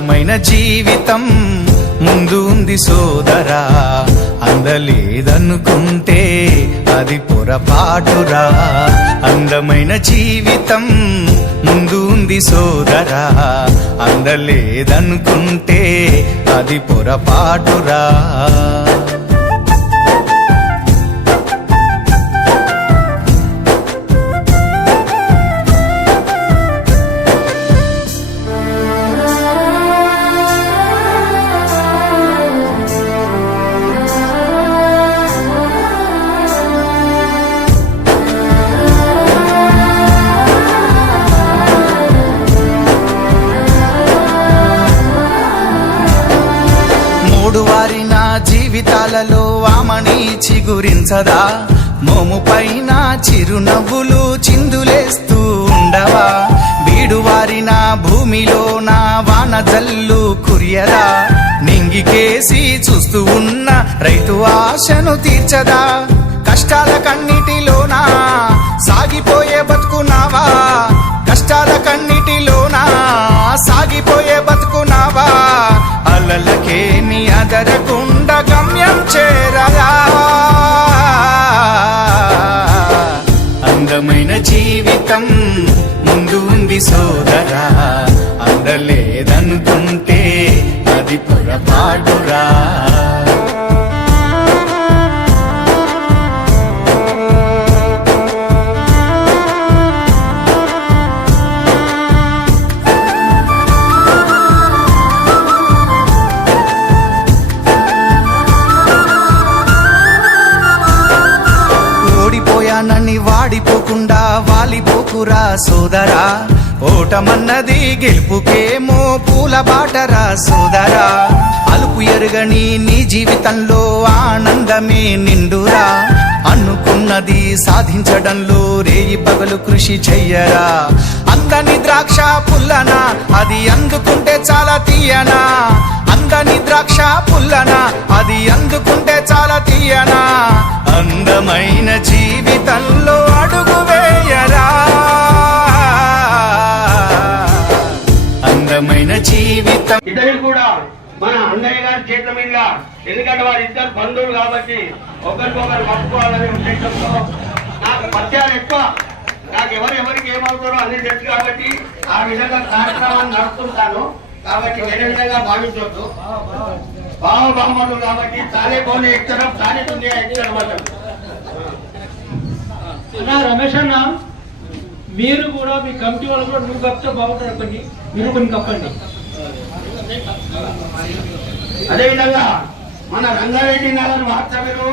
అందమైన జీవితం ముందు ఉంది సోదరా, అందలేదనుకుంటే అది పొరపాటురా. అందమైన జీవితం ముందు ఉంది సోదరా, అందలేదనుకుంటే అది పొరపాటురా. వారిన జీవితాలలో ఆమని చిగురించదా, మోము పైన చిరునవ్వులు చిందులేస్తూ ఉండవా. బీడువారిన భూమిలో నా వాన జల్లు కురియదా, నింగికేసి చూస్తూ ఉన్న రైతు ఆశను తీర్చదా. కష్టాల కన్నిటిలోనా సాగిపోయే బతుకున్నావా, కష్టాల కన్నిటిలోనా సాగిపోయే బతుకున్నావా. అలలకేమి అదరకుండా గమ్యం చేరగా. అందమైన జీవితం ముందు ఉంది సోదరా, అందలేదనుకుంటే అది పొరపాటురా. నన్ను వాడిపోకుండా వాలిపోకురా సోదరా, ఓటమన్నది గెలుపుకేమో పూల బాటరా సోదరా. అలుపు ఎరుగని నీ జీవితంలో ఆనందమే నిండురా, అనుకున్నది సాధించడంలో రేయి పగలు కృషి చెయ్యరా. అందని ద్రాక్ష పుల్లనా అది అందుకుంటే చాలా తీయనా, అందని ద్రాక్ష పుల్లనా అది అందుకుంటే చాలా తీయనా. అందమైన జీవితంలో అడుగు వేయరా, అందమైన జీవితం. ఇద్దరు కూడా మన అన్నయ్య గారి చేతుల మీద, ఎందుకంటే వారి ఇద్దరు బంధువులు కాబట్టి ఒకరికొకరు పంపుకోవాలనే ఉద్దేశంతో నాకు పద్యాలు ఎక్కువ, నాకు ఎవరికి ఏమవుతారో అన్ని తెలుసు కాబట్టి ఆ విధంగా కార్యక్రమాన్ని నడుపుతుంటాను. కాబట్టి వేరే విధంగా భావించవద్దు. బాహుబహుమతులు కాబట్టి తానే పోనీ ఎక్కడం తానే దునియా ఎక్కడం అన్న. రమేష్ అన్న, మీరు కూడా మీ కమిటీ వాళ్ళు కూడా నువ్వు కప్పితే బాగుంటారు, కొన్ని మీరు కొన్ని కప్పండి. అదేవిధంగా మన రంగారెడ్డి నగర్ వాస్తవ్యులు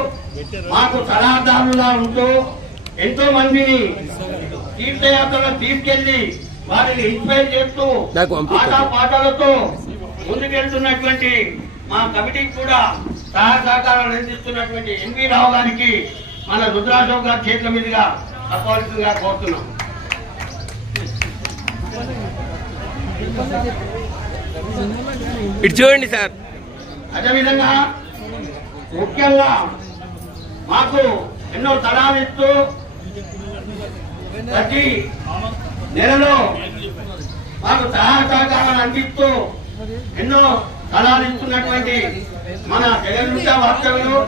మాకు సలహాదారులా ఉంటూ ఎంతో మందిని తీర్థయాత్రలో తీసుకెళ్లి వారిని ఇన్స్పైర్ చేస్తూ ఆటా పాటలతో ముందుకెళ్తున్నటువంటి మా కమిటీకి కూడా సహాయ సహకారాలు అందిస్తున్నటువంటి ఎన్వి రావు గారికి మన రుద్రాశోక్ గారి చేతుల మీదుగా అప్పవలసిందిగా కోరుతున్నాం. ఇటు చూడండి సార్. అదేవిధంగా ముఖ్యంగా మాకు ఎన్నో తరాలు ఇస్తూ ప్రతి నెలలో మాకు సహాయ సహకారాలు అందిస్తూ ఎన్నో తలాలు ఇస్తున్నటువంటి మన జగన్మిత వాస్తవ్యులు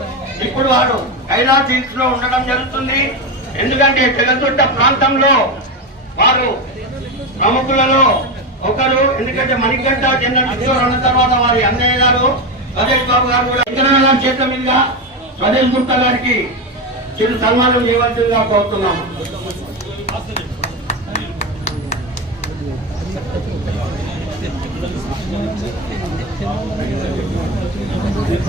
ఇప్పుడు వారు కైలాస్ హిల్స్ లో ఉండడం జరుగుతుంది. ఎందుకంటే జగన్తుట్ట ప్రాంతంలో వారు ప్రముఖులలో ఒకరు. ఎందుకంటే మణిగంట జనరల్ కిషోర్ అన్న తర్వాత వారి అన్నయ్య గారు స్వదేశ్ బాబు గారు కూడా ఇంటర్నల్ చేతుల మీదుగా స్వదేశ్ గుప్తా గారికి చిరు సన్మానం చేయవలసిందిగా కోరుతున్నాము.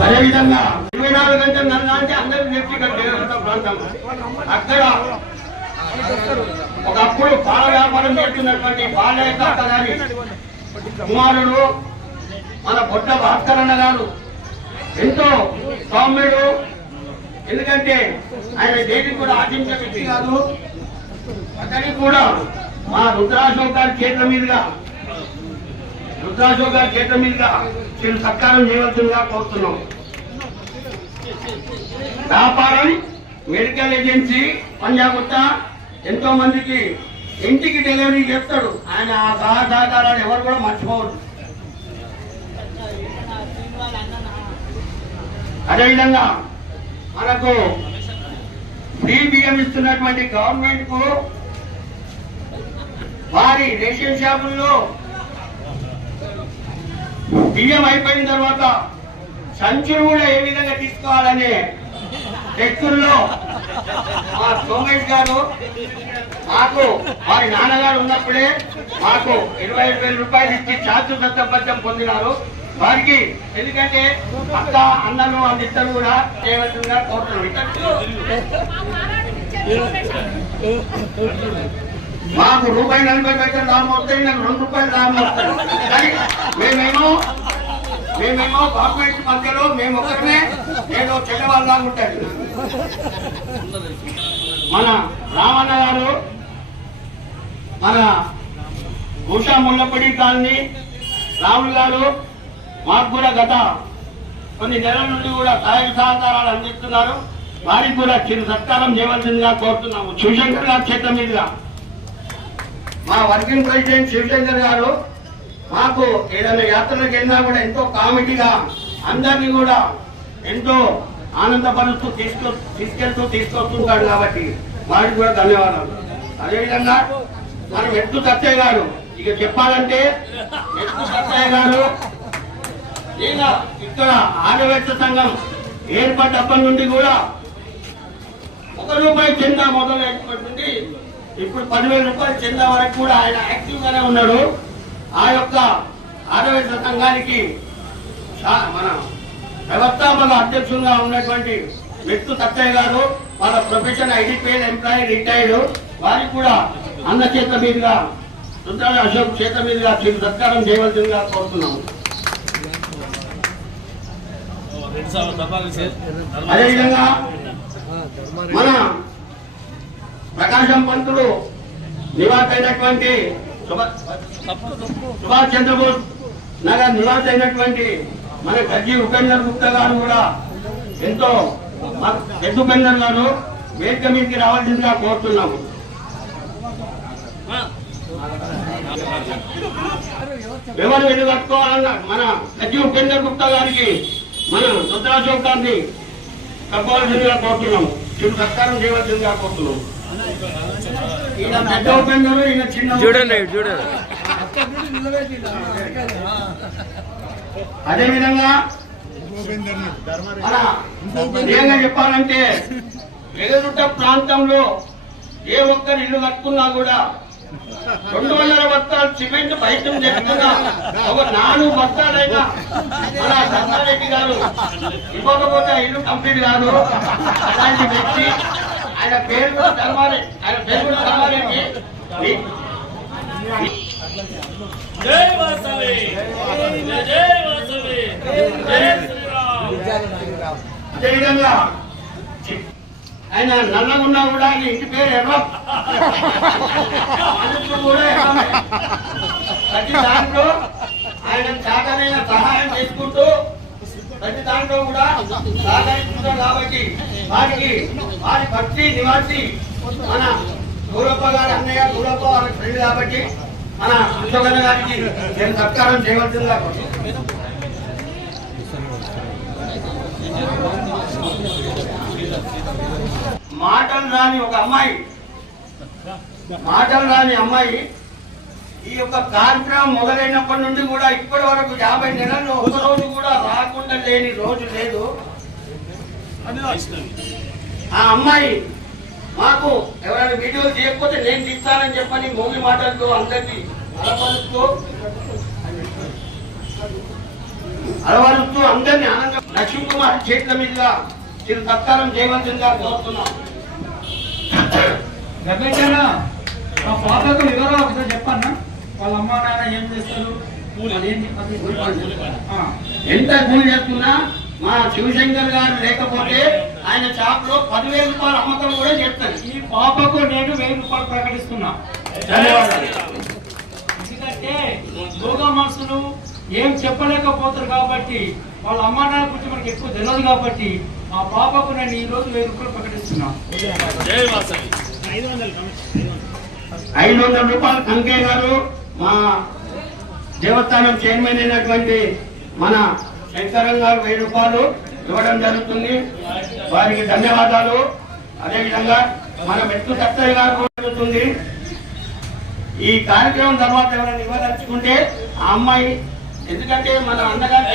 అదేవిధంగా 24 గంటల నల్ల అంటే అందరికీ వ్యక్తిగత ప్రాంతం. అక్కడ ఒకప్పుడు పాల వ్యాపారం చేస్తున్నటువంటి బాలయ్య తాత గారి కుమారుడు మన బొట్ట భాస్కరన్న గారు ఎంతో సౌమ్యుడు. ఎందుకంటే ఆయన దేనికి కూడా ఆశించే వ్యక్తి కాదు. అతనికి కూడా మా రుద్రాశోక్ గారి చేతుల మీదుగా చిరు సత్కారం చేయవలసిందిగా కోరుతున్నాం. వ్యాపారం, మెడికల్ ఏజెన్సీ, పంజాగుట్ట ఎంతో మందికి ఇంటికి డెలివరీ చేస్తాడు ఆయన. ఆ సహకారాలు ఎవరు కూడా మర్చిపోవద్దు. అదేవిధంగా మనకు ఫ్రీ బియ్యం ఇస్తున్నటువంటి గవర్నమెంట్ కు వారి రేషన్ షాపుల్లో బియ్యం అయిపోయిన తర్వాత సంచులు కూడా ఏ విధంగా తీసుకోవాలనే వ్యక్తుల్లో మా సోమేష్ గారు మాకు వారి నాన్నగారు ఉన్నప్పుడే మాకు 25,000 రూపాయలు ఇచ్చి శాశ్వత పొందినారు. వారికి ఎందుకంటే అక్క అన్నలు అందిద్దరు కూడా చేయవలసిందిగా కోరుతున్నాం. మాకు ₹40 లాభం వస్తాయి, నాకు ₹2 లాభం వస్తాయి. కానీ మేమేమో గవర్నమెంట్ మధ్యలో మేము ఒకరినే ఏదో చెల్లెవాళ్ళగా ఉంటారు. మన రామన్న గారు మన ఉషా ముల్లపడి కాలనీ రాములు గారు మాకు కూడా గత కొన్ని నెలల నుండి కూడా సహాయ సహకారాలు అందిస్తున్నారు. వారికి కూడా చిరు సత్కారం చేయవలసిందిగా కోరుతున్నాము. శివశంకర్ గారి చేత మీదుగా మా వర్కింగ్ ప్రెసిడెంట్ శివశంకర్ గారు మాకు ఏదైనా యాత్రలకు వెళ్ళినా కూడా ఎంతో కామెడీగా అందరినీ కూడా ఎంతో ఆనందపరుస్తూ తీసుకొస్తుంటాడు కాబట్టి వారికి కూడా ధన్యవాదాలు. అదేవిధంగా మనం ఎత్తు సత్యయ్య గారు ఇక చెప్పాలంటే ఎత్తు సత్యయ్య గారు ఇక్కడ ఆర్యవేత్త సంఘం ఏర్పడ్డప్పటి నుండి కూడా ₹1 చందా మొదలైనప్పటి నుండి ఇప్పుడు 10,000 రూపాయలు చందా వరకు కూడా ఆయన యాక్టివ్ గానే ఉన్నాడు. ఆ యొక్క ఆర్యవేత్త సంఘానికి మన వ్యవస్థాపక అధ్యక్షులుగా ఉన్నటువంటి వ్యక్తి సత్తయ్య గారు వాళ్ళ ప్రొఫెషన్ ఐడిపిఎల్ ఎంప్లాయీ రిటైర్డ్. వారికి కూడా అన్న చేత మీదుగా రుద్రాల అశోక్ చేత మీదుగా సత్కారం చేయవలసిందిగా కోరుతున్నాము. అదేవిధంగా మన ప్రకాశం పంతులు నివాస్ అయినటువంటి సుభాష్ చంద్రబోస్ నగర్ నివాస్ అయినటువంటి మన గజ్జి ఉపేందర్ గుప్తా గారు కూడా ఎంతో పెద్ద ఉపేందర్ గారు వేదిక మీదకి రావాల్సిందిగా కోరుతున్నాము. ఎవరు వెలుగట్టుకోవాలన్నా మన గజ్జి ఉపేందర్ గుప్తా గారికి మన రుద్రాశోక్ గారిని తప్పవలసిందిగా కోరుతున్నాము. చిరు సత్కారం చేయవలసిందిగా కోరుతున్నాము. ఈయన పెద్ద ఉపేందరు, ఈయన చిన్న చూడండి. అదేవిధంగా నిజంగా చెప్పాలంటే ఎగరుట ప్రాంతంలో ఏ ఒక్కరు ఇల్లు కట్టుకున్నా కూడా 200 బస్తాలు సిమెంట్ బయట చెప్తున్నా ఒక 4 బస్తాలైనా మన ధర్మారెడ్డి గారు ఇవ్వకపోతే ఇల్లు కంప్లీట్ కాదు. అలాంటి వ్యక్తి ఆయన పేరు కూడా ధర్మారెడ్డి. అదేవిధంగా ఆయన నల్లగున్నా కూడా ఆయన ఇంటి పేరు ఎర్ర కూడా ప్రతి దాంట్లో ఆయన చాకరైన సహాయం చేసుకుంటూ ప్రతి దాంట్లో కూడా సహకరిస్తుంటారు. కాబట్టి వారి భక్తి నివాసి మన గౌరప్ప గారి అన్నయ్య గౌరప్ప వారి ఫ్రెండ్ కాబట్టి మన అశోకన్న గారికి నేను సత్కారం చేయవలసిందిగా మాటలు రాని అమ్మాయి ఈ యొక్క కార్యక్రమం మొదలైనప్పటి నుండి కూడా ఇప్పటి వరకు 50 నెలల్లో ఒక రోజు కూడా రాకుండా లేని రోజు లేదు. ఆ అమ్మాయి మాకు ఎవరైనా వీడియోలు చేయకపోతే నేను తీస్తానని చెప్పని మోగి మాటలతో అందరినీ అలవరుస్తూ అందరినీ ఆనందం లక్ష్మీ కుమార్ చేతుల మీదుగా చిరు సత్కారం చేయవలసిందిగా కోరుతున్నాం. మా పాపకు వివరాలు ఒకసారి చెప్పన్నా. వాళ్ళ అమ్మ నాన్న ఏం చేస్తారు, ఎంత కూలి చేస్తున్నా మా శివశంకర్ గారు లేకపోతే ఆయన షాప్ లో 10,000 రూపాయల అమ్మకం కూడా చేస్తారు. ఈ పాపకు నేను 1000 రూపాయలు ప్రకటిస్తున్నా. ఎందుకంటే యోగా మనసులు ఏం చెప్పలేకపోతారు కాబట్టి వాళ్ళ అమ్మ నాన్న గురించి మనకి ఎక్కువ తెలియదు కాబట్టి మా పాపకు నేను ఈ రోజు 1000 రూపాయలు ప్రకటిస్తున్నా. 500 రూపాయలు కంకయ్య గారు మా దేవస్థానం చైర్మన్ అయినటువంటి మన శంకరం గారు 1000 రూపాయలు, ఇవ్వడం జరుగుతుంది. వారికి ధన్యవాదాలు. అదేవిధంగా మన మెట్టు సత్తయ్య గారు కూడా జరుగుతుంది. ఈ కార్యక్రమం తర్వాత ఎవరైనా ఇవ్వదలుచుకుంటే ఆ అమ్మాయి, ఎందుకంటే మన అన్నగారు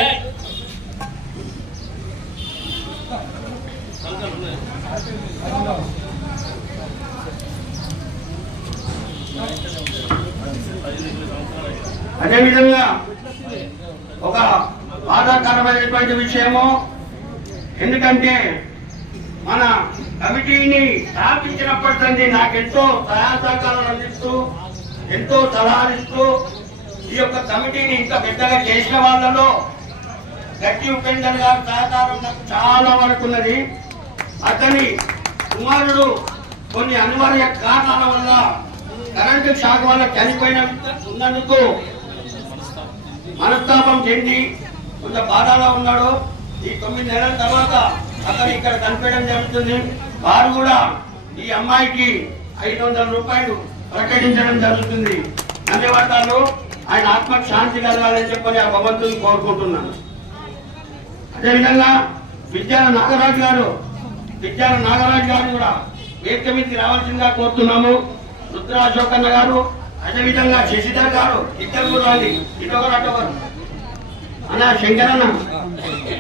అదేవిధంగా ఒక బాధాకరమైనటువంటి విషయము, ఎందుకంటే మన కమిటీని స్థాపించినప్పటి నుండి నాకెంతో సహాయ సహకారాలు అందిస్తూ ఎంతో సలహాలిస్తూ ఈ యొక్క కమిటీని ఇంకా పెద్దగా చేసిన వాళ్ళలో గట్టి ఉపేందర్ గారి సహకారం నాకు చాలా వరకు ఉన్నది. అతని కుమారుడు కొన్ని అనివార్య కారణాల వల్ల కరెంటు షాక్ వల్ల చనిపోయిన ఉన్నందుకు మనస్తాపం చెంది కొంత బాధలో ఉన్నాడు. ఈ 9 నెలల తర్వాత అతను ఇక్కడ కనిపించడం జరుగుతుంది. వారు కూడా ఈ అమ్మాయికి 500 రూపాయలు ప్రకటించడం జరుగుతుంది. ధన్యవాదాలు. ఆయన ఆత్మకు శాంతి కలగాలని చెప్పని ఆ భగవంతుని కోరుకుంటున్నాను. అదేవిధంగా విద్యాల నాగరాజు గారు కూడా వేదిక మీదకి రావాల్సిందిగా కోరుతున్నాము. రుద్ర అశోకన్న గారు, అదేవిధంగా శశిధర్ గారు, ఇద్దరు కూడా ఇటొకరు అటొకరు. అన్న శంకరన్న,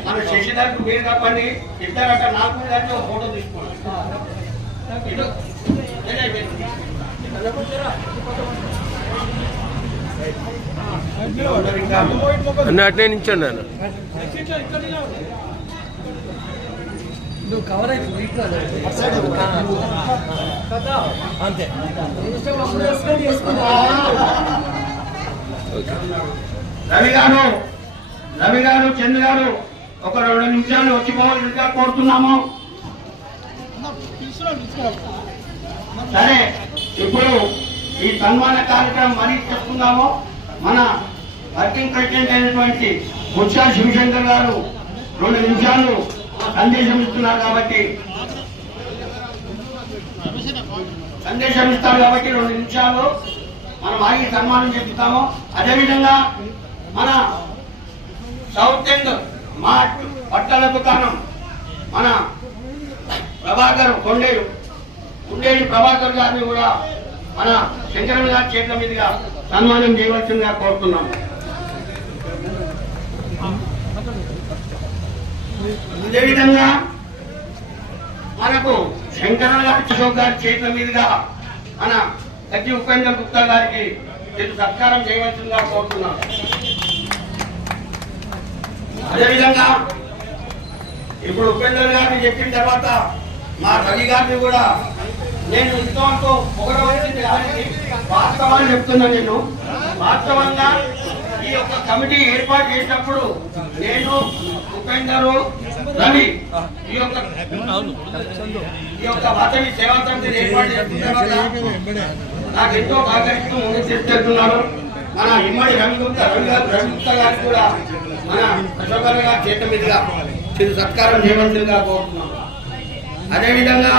మన శశిధర్ కు పేరు తప్పండి, ఇద్దరట నాకు గారితో ఫోటో తీసుకోండి. అన్న అట్నే నించండి అన్న. కవర్ అయితే అంతే. రవి గారు చంద్ర గారు ఒక 2 నిమిషాలు వచ్చిపోవాల్సిందిగా కోరుతున్నాము. సరే, ఇప్పుడు ఈ సన్మాన కార్యక్రమం మరీ చెప్పుకుందాము. మన వర్కింగ్ ప్రెసిడెంట్ అయినటువంటి బుచ్చా శివశంకర్ గారు 2 నిమిషాలు సందేశం ఇస్తున్నారు కాబట్టి 2 నిమిషాలు మనం ఆగి సన్మానం చెప్తాము. అదేవిధంగా మన సౌత్ ఎండ్ మార్ట్ బట్టల దుకాణం మన ప్రభాకర్ కొండేటి ప్రభాకర్ గారిని కూడా మన శంకరన్న గారి చేతుల మీదుగా సన్మానం చేయవలసిందిగా కోరుతున్నాం. అదేవిధంగా మనకు శంకరన్న గారి అశోక్ గారి చేతుల మీదుగా మన గట్టి ఉపేందర్ గుప్తా గారికి సత్కారం చేయవలసిందిగా కోరుతున్నాం. అదేవిధంగా ఇప్పుడు ఉపేందర్ గారిని చెప్పిన తర్వాత మా రవి గారిని కూడా నేను ఇంతవరకు పొగడవలసింది కాబట్టి వాస్తవాన్ని చెప్తున్నా. నేను వాస్తవంగా ఈ యొక్క కమిటీ ఏర్పాటు చేసినప్పుడు నేను ఉపేందరు రవి ఈ యొక్క వాసవి సేవా సమితిని ఏర్పాటు చేసిన తర్వాత నాకు ఎంతో సహకరిస్తూ ముందుకు తీసుకెళ్తున్నారు. మన ఇమ్మడి రవిగుప్తా గారికి కూడా మన అశోకర్ గారి చేత మీదుగా సత్కారం చేయవలసిందిగా కోరుతున్నాం. అదేవిధంగా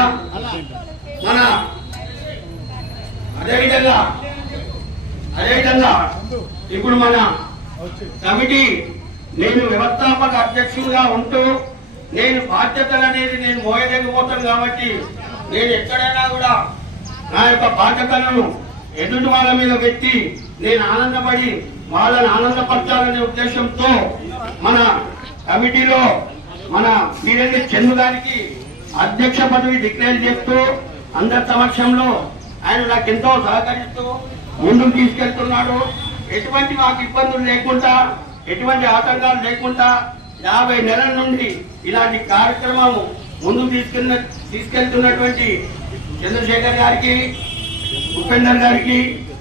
ఇప్పుడు మన కమిటీ నేను వ్యవస్థాపక అధ్యక్షుడిగా ఉంటూ నేను బాధ్యతలు అనేది నేను మోయలేకపోతాను కాబట్టి నేను ఎక్కడైనా కూడా నా యొక్క బాధ్యతలను ఎదుటి వాళ్ళ మీద పెట్టి నేను ఆనందపడి వాళ్ళని ఆనందపరచాలనే ఉద్దేశంతో మన కమిటీలో మన వీరెడ్డి చందు గారికి అధ్యక్ష పదవి డిక్లేర్ చేస్తూ అందరి సమక్షంలో ఆయన నాకు ఎంతో సహకరిస్తూ ముందుకు తీసుకెళ్తున్నాడు. ఎటువంటి మాకు ఇబ్బందులు లేకుండా, ఎటువంటి ఆటంకాలు లేకుండా 50 నెలల నుండి ఇలాంటి కార్యక్రమం ముందుకు తీసుకెళ్తున్నటువంటి చంద్రశేఖర్ గారికి, ఉపేందర్ గారికి,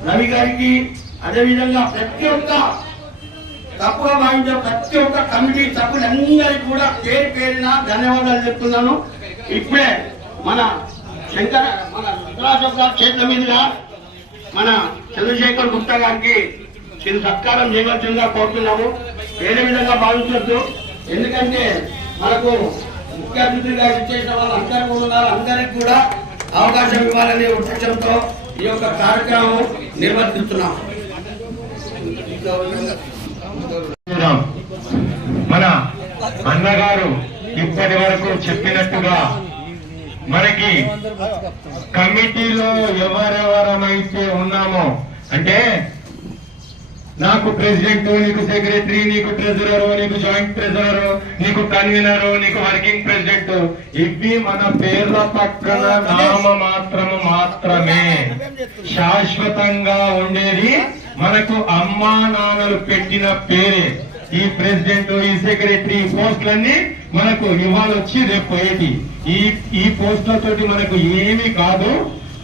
రవి గారికి, అదేవిధంగా ప్రతి ఒక్క తప్పుగా భావించిన ప్రతి ఒక్క కమిటీ సభ్యులందరికీ కూడా పేరు పేరున ధన్యవాదాలు చెప్తున్నాను. ఇప్పుడే మన రుద్రాశోక్ గారి చేతుల మీదుగా మన చంద్రశేఖర్ గుప్తా గారికి సత్కారం చేయవలసిందిగా కోరుతున్నాము. వేరే విధంగా భావించవద్దు, ఎందుకంటే మనకు ముఖ్య అతిథులుగా ఇచ్చేసిన వాళ్ళందరూ ఉన్నారు. అందరికి కూడా అవకాశం ఇవ్వాలనే ఉద్దేశంతో ఈ యొక్క కార్యక్రమం నిర్వర్తిస్తున్నాం. మన అన్నగారు ఇప్పటి వరకు చెప్పినట్టుగా మనకి కమిటీలో ఎవరెవరమైతే ఉన్నామో, అంటే నాకు ప్రెసిడెంట్, నీకు సెక్రటరీ, నీకు ట్రెజరర్, నీకు జాయింట్ ట్రెజరర్, నీకు కన్వీనర్, నీకు వర్కింగ్ ప్రెసిడెంట్, ఇవి మన పేర్ల పక్కన మాత్రమే. శాశ్వతంగా ఉండేది మనకు అమ్మా నాన్నలు పెట్టిన పేరే. ఈ ప్రెసిడెంట్, ఈ సెక్రటరీ పోస్టులన్నీ మనకు ఇవాళ వచ్చి రేపు పోయేటి. ఈ పోస్టులతోటి మనకు ఏమీ కాదు.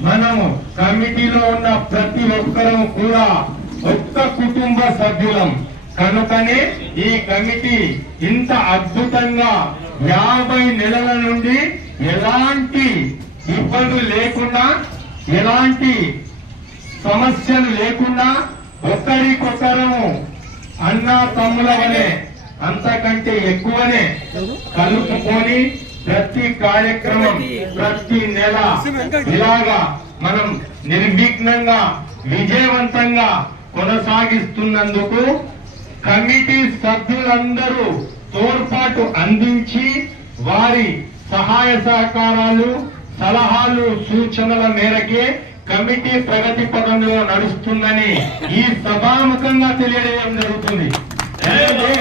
మనము కమిటీలో ఉన్న ప్రతి ఒక్కరూ కూడా ఒక్క కుటుంబ సభ్యులం. కనుకనే ఈ కమిటీ ఇంత అద్భుతంగా 50 నెలల నుండి ఎలాంటి ఇబ్బందులు లేకుండా, ఎలాంటి సమస్యలు లేకుండా ఒకరికొకరము అన్నా తమ్ముల వలె, అంతకంటే ఎక్కువనే కలుపుకొని ప్రతి కార్యక్రమం, ప్రతి నెల ఇలాగా మనం నిర్విఘ్నంగా విజయవంతంగా కొనసాగిస్తున్నందుకు కమిటీ సభ్యులందరూ తోడ్పాటు అందించి వారి సహాయ సహకారాలు, సలహాలు, సూచనల మేరకే కమిటీ ప్రగతి పదంలో నడుస్తుందని ఈ సభాముఖంగా తెలియజేయడం జరుగుతుంది. ఎందుకంటే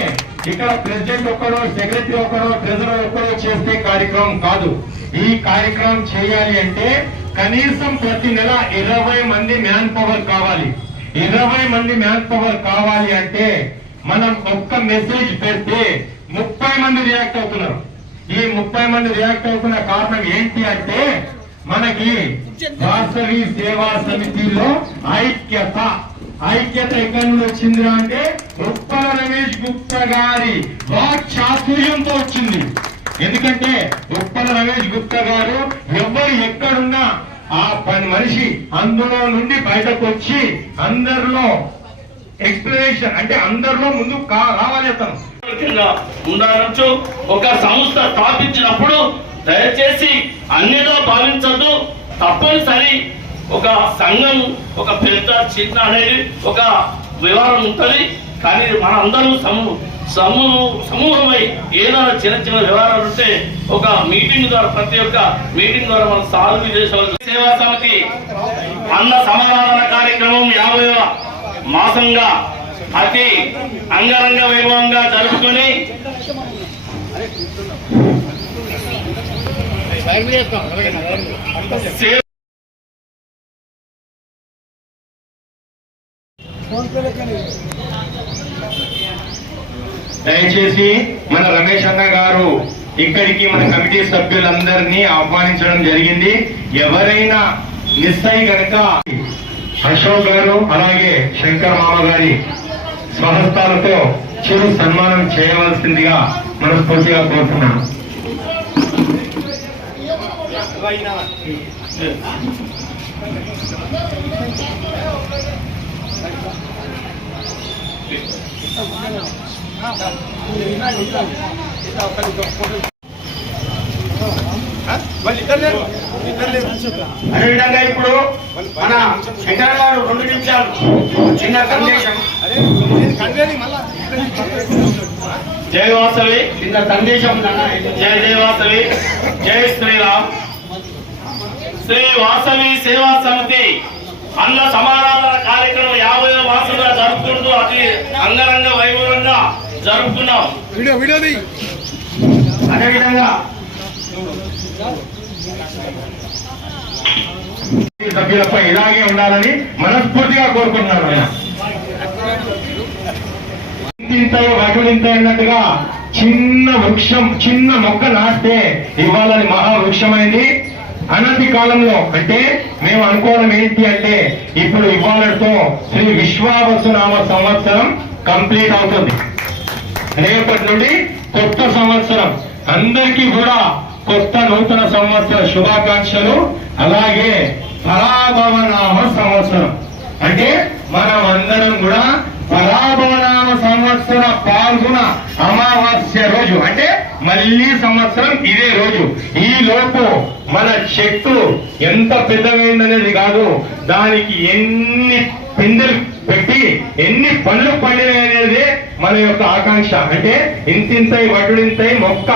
ఇక్కడ ప్రెసిడెంట్ ఒక్కడో, సెక్రటరీ ఒక్కడో, ట్రెజరర్ ఒక్కడో చేస్తే కార్యక్రమం కాదు. ఈ కార్యక్రమం చేయాలి అంటే కనీసం ప్రతి నెల 20 మంది మ్యాన్ పవర్ కావాలి. 20 మంది మ్యాన్ పవర్ కావాలి అంటే మనం ఒక్క మెసేజ్ పెడితే 30 మంది రియాక్ట్ అవుతున్నారు. ఈ 30 మంది రియాక్ట్ అవుతున్న కారణం ఏంటి అంటే మనకి వాసవి సేవా సమితిలో ఐక్యత ఎక్కడి నుండి వచ్చిందిరా అంటే ఉప్పల రమేష్ గుప్తా గారి వాక్చాతుర్యంతో వచ్చింది. ఎందుకంటే ఉప్పల రమేష్ గుప్తా గారు ఎవరు ఎక్కడున్నా ఆ పని మనిషి అందులో నుండి బయటకు వచ్చి అందరిలో ఎక్స్ప్లెనేషన్, అంటే అందరిలో ముందు రావాలి అతను ఉండాలచ్చు. ఒక సంస్థ స్థాపించినప్పుడు దయచేసి అన్నిలో భావించద్దు. తప్పనిసరి ఒక సంఘం, ఒక పెద్ద చిన్న అనేది ఒక వివరణ ఉంటుంది. కానీ మన అందరూ సమూహమై ఏదైనా చిన్న చిన్న వ్యవహారాలు ఉంటే ఒక మీటింగ్ ద్వారా, ప్రతి ఒక్క మీటింగ్ ద్వారా మనం సాల్వ్ చేసేవాళ్ళు. సేవా సమితి అన్న సమారాధన కార్యక్రమం 50వ మాసంగా అతి అంగరంగ వైభవంగా జరుపుకొని దయచేసి మన రమేష్ అన్న గారు ఇక్కడికి మన కమిటీ సభ్యులందరినీ ఆహ్వానించడం జరిగింది. ఎవరైనా మిస్ అయి గనక అశోక్ గారు అలాగే శంకర్ మామ గారి స్వహస్తాలతో చిరు సన్మానం చేయవలసిందిగా మనస్ఫూర్తిగా కోరుతున్నాను. అదేవిధంగా ఇప్పుడు మన శంకర్ గారు 2 నిమిషాలు చిన్న సందేశం. జై వాసవి చిన్న సందేశం. జై జై వాసవి, జై శ్రీరామ్. శ్రీ వాసవి సేవా సమితి అన్న సమారాధన కార్యక్రమం 50వ మాసంగా జరుపుకుంటూ అతి అంగరంగ వైభవంగా జరుపుతున్నాం. అదేవిధంగా సభ్యులపై ఇలాగే ఉండాలని మనస్ఫూర్తిగా కోరుకుంటున్నాను. వటుడింత అన్నట్టుగా చిన్న వృక్షం, చిన్న మొక్క నాటితే ఇవ్వాలని మహావృక్షమైంది. అనతి కాలంలో అంటే మేము అనుకోవడం ఏంటి అంటే ఇప్పుడు ఇవాళతో శ్రీ విశ్వావసునామ సంవత్సరం కంప్లీట్ అవుతుంది. రేపటి నుండి కొత్త సంవత్సరం. అందరికీ కూడా కొత్త నూతన సంవత్సర శుభాకాంక్షలు. అలాగే పరాభవనామ సంవత్సరం అంటే మనం అందరం కూడా పరాభవనామ సంవత్సర పాల్గొన అమావాస్య రోజు అంటే మళ్ళీ సంవత్సరం ఇదే రోజు. ఈ లోపు మన చెట్టు ఎంత పెద్దమైందనేది కాదు, దానికి ఎన్ని పిందెలు పెట్టి ఎన్ని పళ్ళు పండినాయి అనేది మన యొక్క ఆకాంక్ష. అంటే ఇంతింతై వడ్డింతై మొక్క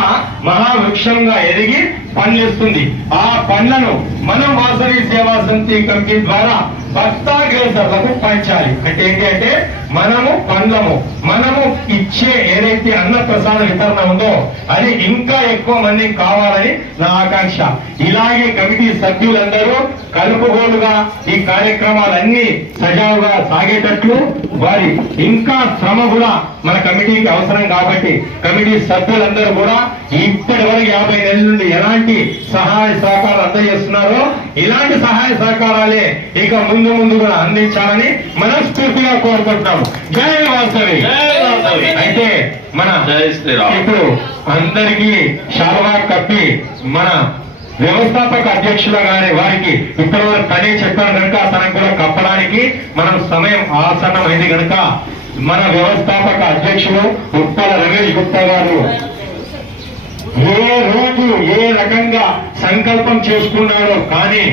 మహావృక్షంగా ఎదిగి పండ్లిస్తుంది. ఆ పండ్లను మనం వాసవి సేవా సమితి కమిటీ ద్వారా భక్తాగ్రేసర్లకు పంచాలి. అంటే ఏంటి అంటే మనము పండ్లము, మనము ఇచ్చే ఏదైతే అన్న ప్రసాద వితరణ ఉందో అది ఇంకా ఎక్కువ మందికి కావాలని నా ఆకాంక్ష. ఇలాగే కమిటీ సభ్యులందరూ కలుపుగోలుగా ఈ కార్యక్రమాలన్నీ సజావుగా సాగేటట్లు వారి ఇంకా శ్రమ కూడా మన కమిటీకి అవసరం కాబట్టి కమిటీ సభ్యులందరూ కూడా ఇప్పటి వరకు 50 నెలల నుండి ఎలాంటి సహాయ సహకారాలు అందజేస్తున్నారో ఇలాంటి సహాయ సహకారాలే ఇక ముందు కూడా అందించాలని మనస్ఫూర్తిగా కోరుకుంటున్నాము. జై వాసవి. అయితే మన ఇప్పుడు అందరికీ శాలువా కప్పి మన వ్యవస్థాపక అధ్యక్షుల గారి వారికి ఇప్పుడు తనే చెప్పారు కనుక తనకు కూడా కప్పడానికి మనం సమయం ఆసన్నమైంది కనుక మన వ్యవస్థాపక అధ్యక్షులు ఉప్పల రమేష్ గుప్తా గారు ఏ రోజు ఏ రకంగా సంకల్పం చేసుకున్నాడో కానీ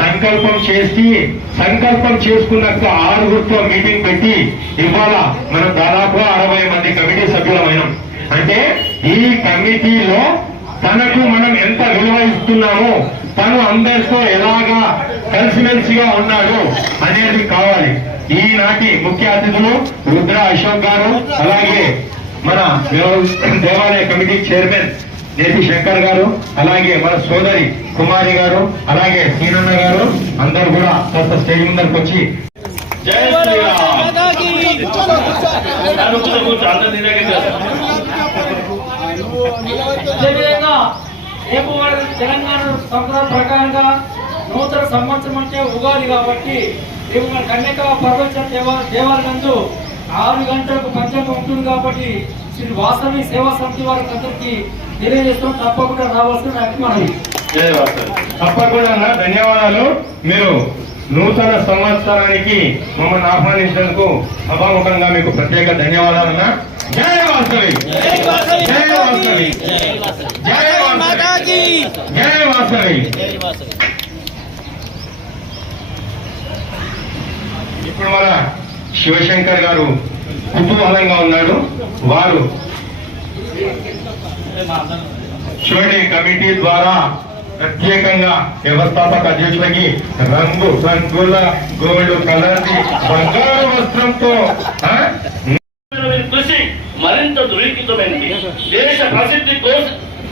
సంకల్పం చేసుకున్నాక 6గురితో మీటింగ్ పెట్టి ఇవాళ మనం దాదాపు 60 మంది కమిటీ సభ్యులమైనాం. అంటే ఈ కమిటీలో తనకు మనం ఎంత విలువ ఇస్తున్నామో తను అందరితో ఎలాగా కలిసిమెలిసిగా ఉన్నాడు అనేది కావాలి. ఈనాటి ముఖ్య అతిథులు రుద్ర అశోక్ గారు, అలాగే మన దేవాలయ కమిటీ చైర్మన్ నేతి శంకర్ గారు, అలాగే మన సోదరి కుమారి గారు, అలాగే సీనన్న గారు అందరూ కూడా కాస్త స్టేజ్ ముందరికి వచ్చి జై శ్రీరామ్. అదేవిధంగా రేపు తెలంగాణ సంప్రదాయ ప్రకారంగా నూతన సంవత్సరం అంటే ఉగాది కాబట్టి రేపు మన కన్యక పర్వత దేవాలయం నందు 6 గంటలకు పంచాంగం ఉంటుంది కాబట్టి శ్రీ వాసవి సేవా సమితి వారికి అందరికీ తెలియజేస్తాం. తప్పకుండా రావాల్సిన మనవి. తప్పకుండా ధన్యవాదాలు. మీరు నూతన సంవత్సరానికి మమ్మల్ని ఆహ్వానించినందుకు సభాముఖంగా మీకు ప్రత్యేక ధన్యవాదాలన్నా. జై వాసవి. జై వాసవి. జై మాతాజీ. జై వాసవి. ఇప్పుడు మన శివశంకర్ గారు కుతూహలంగా ఉన్నాడు. వారు చూడండి కమిటీ ద్వారా ప్రత్యేకంగా వ్యవస్థాపక అధ్యక్షులకి రంగుల గోల్డ్ కలర్ బంగారు వస్త్రంతో కృషి మరింత దురీకృతమైంది.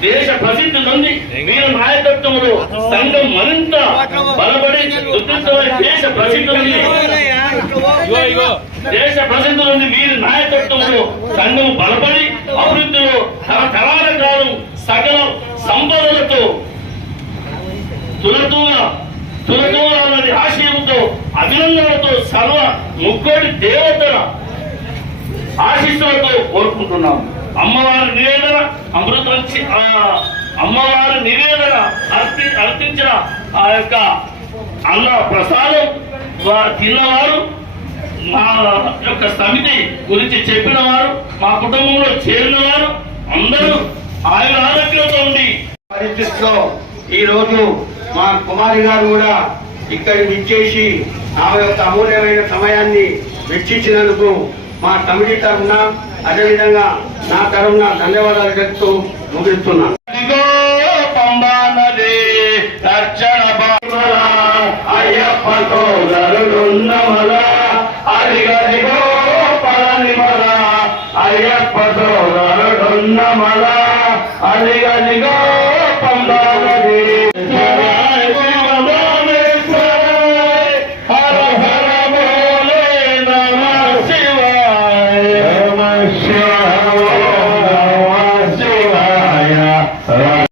దేశ ప్రసిద్ధి నుండి వీరి నాయకత్వంలో సంఘం మరింత బలపడి దేశ ప్రసిద్ధి నుండి వీరి నాయకత్వంలో సంఘం బలపడి అభివృద్ధిలో తరతరాల కాలం సకల సంపదలతో తులతూలాలని ఆశయంతో అభినందనలతో సర్వ ముక్కోటి దేవతల ఆశీస్సులతో కోరుకుంటున్నాం. అమ్మవారి నివేదన అర్పించిన ఆ యొక్క అన్న ప్రసాదం తిన్నవారు, మా యొక్క సమితి గురించి చెప్పిన వారు, మా కుటుంబంలో చేరిన వారు అందరూ ఆయన ఆరోగ్యంతో ఉండి పరిస్థితిలో ఈ రోజు మా కుమారి గారు కూడా ఇక్కడికి ఇచ్చేసి ఆమె యొక్క అమూల్యమైన సమయాన్ని వెచ్చించినందుకు మా కమిటీ తరఫున అదేవిధంగా నా తరఫున ధన్యవాదాలు చెప్తూ ముగిస్తున్నాను. అయ్యప్పతో నరుడున్నమల అదిగదిగో పళనిమల అయ్యప్పతో నరుడున్నమల అదిగదిగో